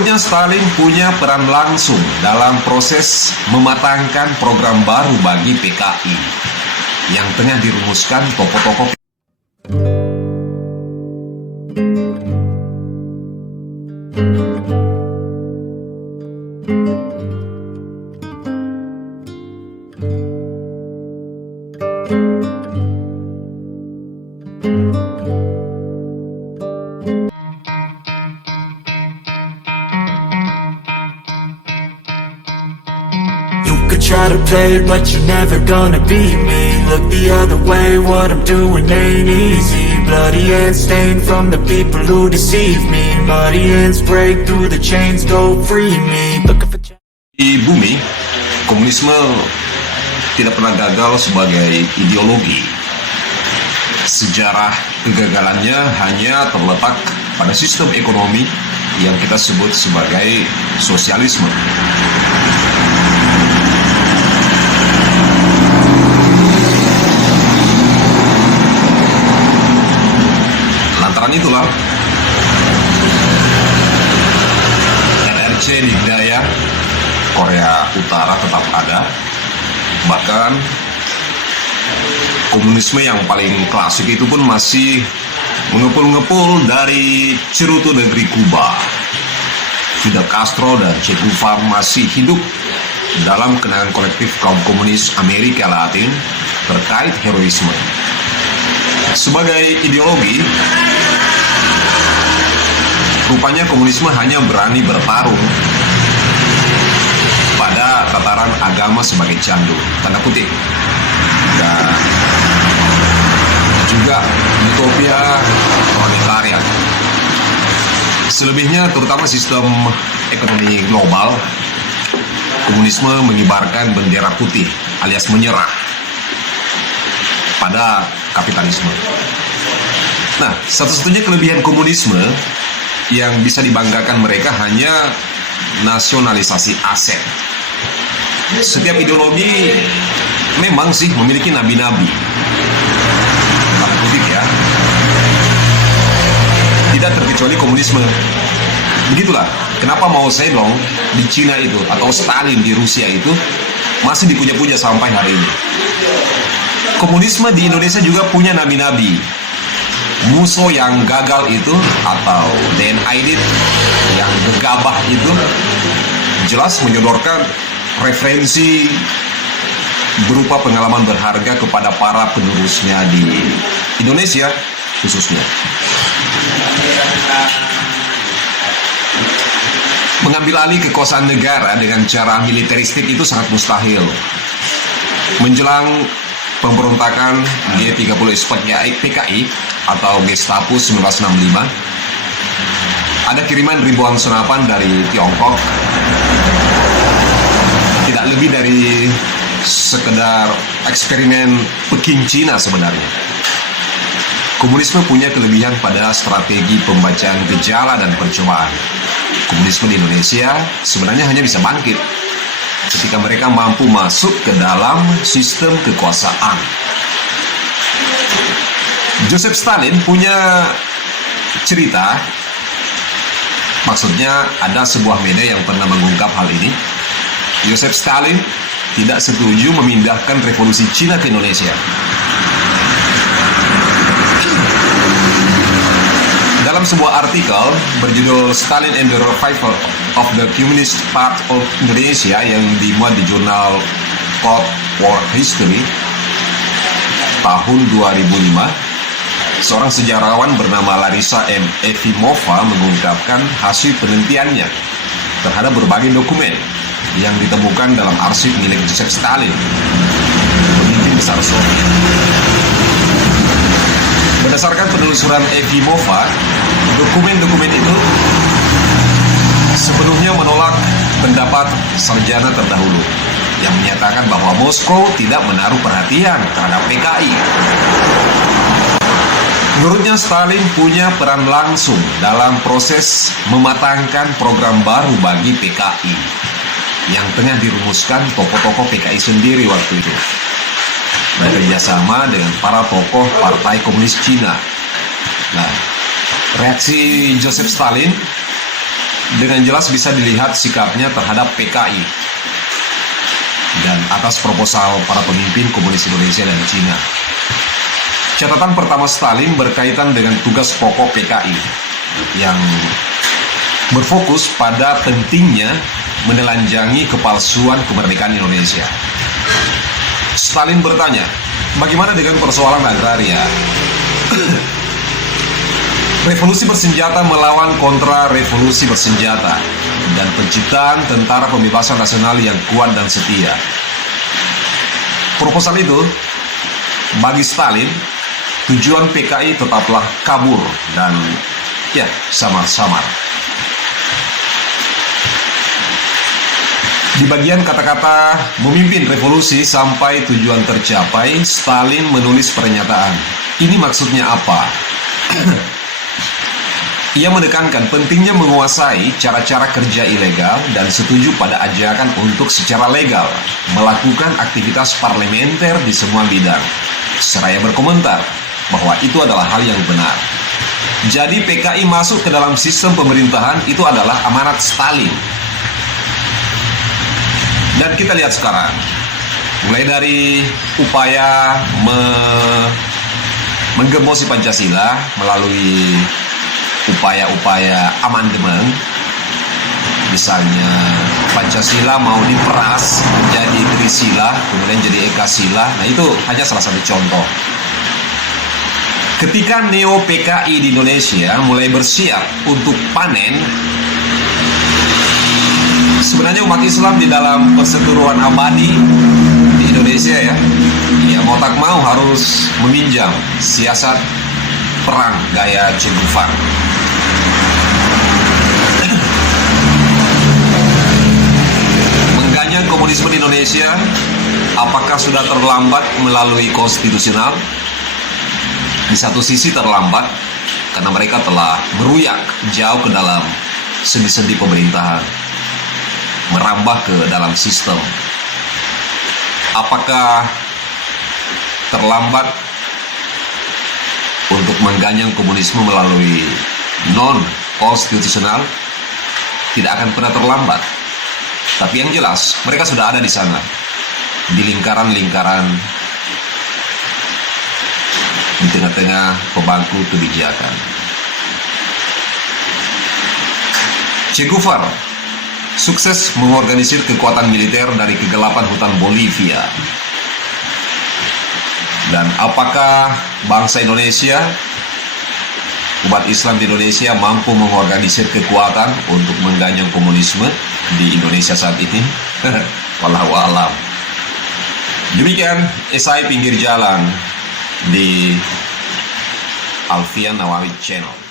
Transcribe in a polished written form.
Menurutnya Stalin punya peran langsung dalam proses mematangkan program baru bagi PKI yang tengah dirumuskan tokoh-tokoh. Try to play but you're never gonna beat me. Look the other way, what I'm doing ain't easy. Bloody hands stained from the people who deceive me. Muddy hands break through the chains, go free me. Looking for Di bumi, komunisme tidak pernah gagal sebagai ideologi. Sejarah kegagalannya hanya terletak pada sistem ekonomi yang kita sebut sebagai sosialisme. Lantaran itulah RRC Dikdaya Korea Utara tetap ada. Bahkan komunisme yang paling klasik itu pun masih mengepul-ngepul dari cerutu negeri Kuba. Fidel Castro dan Che Guevara masih hidup dalam kenangan kolektif kaum komunis Amerika Latin terkait heroisme. Sebagai ideologi, rupanya komunisme hanya berani bertarung pada tataran agama sebagai candu, tanda kutip, dan juga utopia proletariat. Selebihnya, terutama sistem ekonomi global, komunisme mengibarkan bendera putih alias menyerah pada kapitalisme. Nah, satu-satunya kelebihan komunisme yang bisa dibanggakan mereka hanya nasionalisasi aset. Setiap ideologi memang sih memiliki nabi-nabi, tanda kutip ya, tidak terkecuali komunisme. Begitulah kenapa Mao Zedong di Cina itu atau Stalin di Rusia itu masih dipuja-puja sampai hari ini. Komunisme di Indonesia juga punya nabi-nabi. Musuh yang gagal itu atau Den Aidit yang gegabah itu jelas menyodorkan referensi berupa pengalaman berharga kepada para penerusnya di Indonesia khususnya. Mengambil alih kekuasaan negara dengan cara militeristik itu sangat mustahil. Menjelang pemberontakan G30 PKI atau Gestapo 1965, ada kiriman ribuan senapan dari Tiongkok, tidak lebih dari sekedar eksperimen Peking Cina sebenarnya. Komunisme punya kelebihan pada strategi pembacaan gejala dan percobaan. Komunisme di Indonesia sebenarnya hanya bisa bangkit ketika mereka mampu masuk ke dalam sistem kekuasaan. Joseph Stalin punya cerita, maksudnya ada sebuah media yang pernah mengungkap hal ini. Joseph Stalin tidak setuju memindahkan revolusi Cina ke Indonesia. Dalam sebuah artikel berjudul Stalin and the Revival of the Communist Part of Indonesia yang dimuat di jurnal Cold War History tahun 2005, seorang sejarawan bernama Larisa M. Efimova mengungkapkan hasil penelitiannya terhadap berbagai dokumen yang ditemukan dalam arsip milik Joseph Stalin, pemimpin besar Soviet. Berdasarkan penelusuran Efimova, dokumen-dokumen itu sepenuhnya menolak pendapat sarjana terdahulu yang menyatakan bahwa Moskow tidak menaruh perhatian terhadap PKI. Menurutnya Stalin punya peran langsung dalam proses mematangkan program baru bagi PKI yang tengah dirumuskan tokoh-tokoh PKI sendiri waktu itu, bekerjasama dengan para tokoh Partai Komunis Cina. Nah, reaksi Joseph Stalin dengan jelas bisa dilihat sikapnya terhadap PKI dan atas proposal para pemimpin komunis Indonesia dan Cina. Catatan pertama Stalin berkaitan dengan tugas pokok PKI yang berfokus pada pentingnya menelanjangi kepalsuan kemerdekaan Indonesia. Stalin bertanya, bagaimana dengan persoalan agraria? Revolusi bersenjata melawan kontra revolusi bersenjata dan penciptaan tentara pembebasan nasional yang kuat dan setia. Proposal itu, bagi Stalin, tujuan PKI tetaplah kabur dan samar-samar. Di bagian kata-kata memimpin revolusi sampai tujuan tercapai, Stalin menulis pernyataan. Ini maksudnya apa? Ia menekankan pentingnya menguasai cara-cara kerja ilegal dan setuju pada ajakan untuk secara legal melakukan aktivitas parlementer di semua bidang. Seraya berkomentar bahwa itu adalah hal yang benar. Jadi PKI masuk ke dalam sistem pemerintahan itu adalah amanat Stalin. Dan kita lihat sekarang, mulai dari upaya menggembosi Pancasila melalui upaya-upaya amandemen, misalnya Pancasila mau diperas menjadi Trisila, kemudian jadi Ekasila. Nah, itu hanya salah satu contoh. Ketika neo PKI di Indonesia mulai bersiap untuk panen, sebenarnya umat Islam di dalam perseteruan abadi di Indonesia ya mau tak mau harus meminjam siasat perang gaya Che Guevara. Mengganyang komunisme di Indonesia, apakah sudah terlambat melalui konstitusional? Di satu sisi terlambat karena mereka telah meruyak jauh ke dalam sendi-sendi pemerintahan, merambah ke dalam sistem. Apakah terlambat untuk mengganyang komunisme melalui non-konstitusional? Tidak akan pernah terlambat. Tapi yang jelas, mereka sudah ada di sana, di lingkaran-lingkaran, di tengah-tengah pemangku kebijakan. Che Guevara sukses mengorganisir kekuatan militer dari kegelapan hutan Bolivia. Dan apakah bangsa Indonesia, umat Islam di Indonesia mampu mengorganisir kekuatan untuk mengganyang komunisme di Indonesia saat ini? Wallahu a'lam. Demikian esai pinggir jalan di Alfian Nawawi Channel.